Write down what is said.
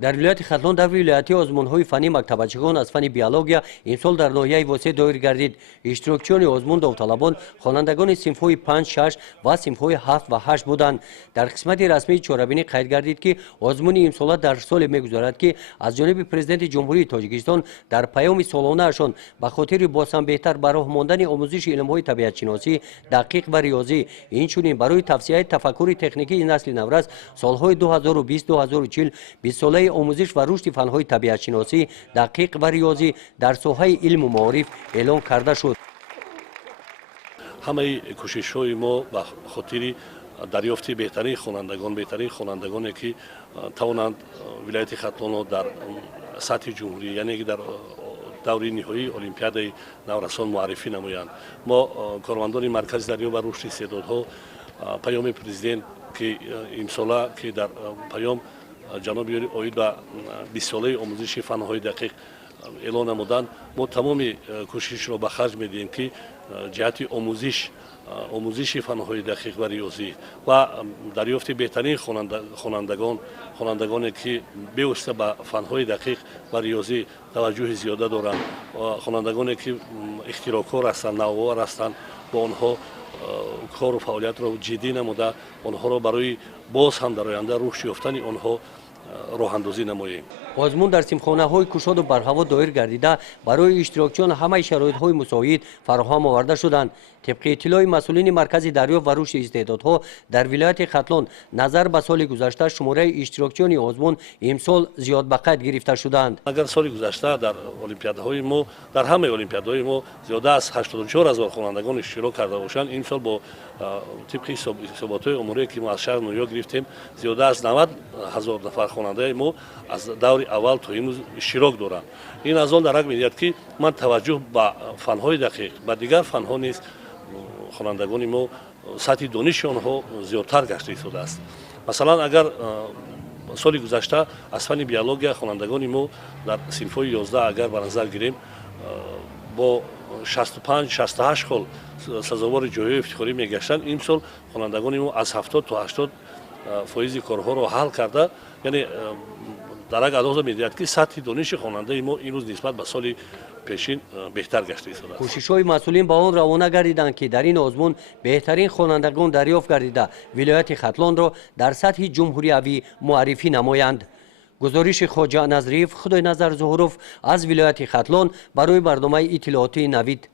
در ولایت خاتلان در ولایتی آزمون‌های فنی مکتبچگان از فن بیولوژیا امسال در ناحیه واسه دایر گردید. اشتراکچیان آزمون داوطلبان خوانندگان صنف‌های 5، 6 و صنف‌های 7 و 8 بودند. در قسمت رسمی چهاربینی قید گردید که آزمون امسال در سال می‌گذرد که از جانب پرزیدنت جمهوری تاجیکستان در پیام سالانه‌شان به خاطر بازم بهتر براه ماندن آموزش علم‌های طبیعت شناسی دقیق و ریاضی اینچنین برای توسعه تفکر تکنیکی نسل نوروز سال‌های 2020-2040 20 ساله آموزش و رشد فن‌های طبیعت شناسی دقیق و ریاضی در ساحه علم و معارف اعلام کرده شد. همه کوشش‌های ما به خاطر دریافت بهترین خوانندگانی که توانند ولایت خاتلان را در سطح جمهوری یعنی در دوره نهایی المپیاد نورسان معرفی نمایند. ما کارمندان مرکز دریافت و رشد استعدادها پیام پرزیدنت که امسال که در پیام جناب اوید و 20 ساله آموزش فن‌های دقیق اعلان نمودند ما تمام کوشش را به خرج میدیم که جهت آموزش فن‌های دقیق و ریاضی و دریافت بهترین خوانندگانی که بیوسته به فن‌های دقیق و ریاضی توجه زیاده دارند و خوانندگانی که اختراعکار هستند نوآور هستند با آنها کار و فعالیت را جدی نموده آنها را برای باز هم در آینده رشد یافتن آنها راه اندازی نماییم. آزمون در سیمخانه‌های کشاد و برهوا دایر گردیده برای اشتراکچیان همه شرایط‌های مساعد فراهم آورده شدند. طبق اطلاع مسئولین مرکز دریافت و رشد استعدادها در ولایت خاتلان نظر به سال گذشته شماره اشتراکچیان آزمون امسال زیاد به قید گرفته شدند. اگر سال گذشته در المپیادهای ما در همه المپیادهای ما زیاده از 84000 خوانندگان اشتراک کرده باشند امسال با طبق حسابات عمری که ما از شهر نویا گرفتیم زیاده از 90000 نفر خواننده ما از دور اول تا امروز اشتراک دارند. این از آن درک می‌دهد که من توجه به فن‌های دقیق و دیگر فن‌ها نیز خوانندگان ما سطح دانش آنها زیادتر گشته شده است. مثلا اگر سال گذشته از فن بیولوژیا خوانندگان ما در صنف‌های 11 اگر به نظر گیریم با 65-68 سال سزاوار جایزه افتخاری میگشتند امسال خوانندگان ما از 70 تا 80 فایز کارها را حل کرده یعنی درک اندازه می‌دهد که سطح دانش خواننده ما امروز نسبت به سال پیشین بهتر گشته شده است. کوشش‌های مسئولین به آن روانه گردیدند که در این آزمون بهترین خوانندگان دریافت گردیده ولایت خاتلان را در سطح جمهوری معرفی نمایند. گزارش خواجه نظریف خدای نظر ظهوروف از ولایت خاتلان برای برنامه اطلاعاتی نوید.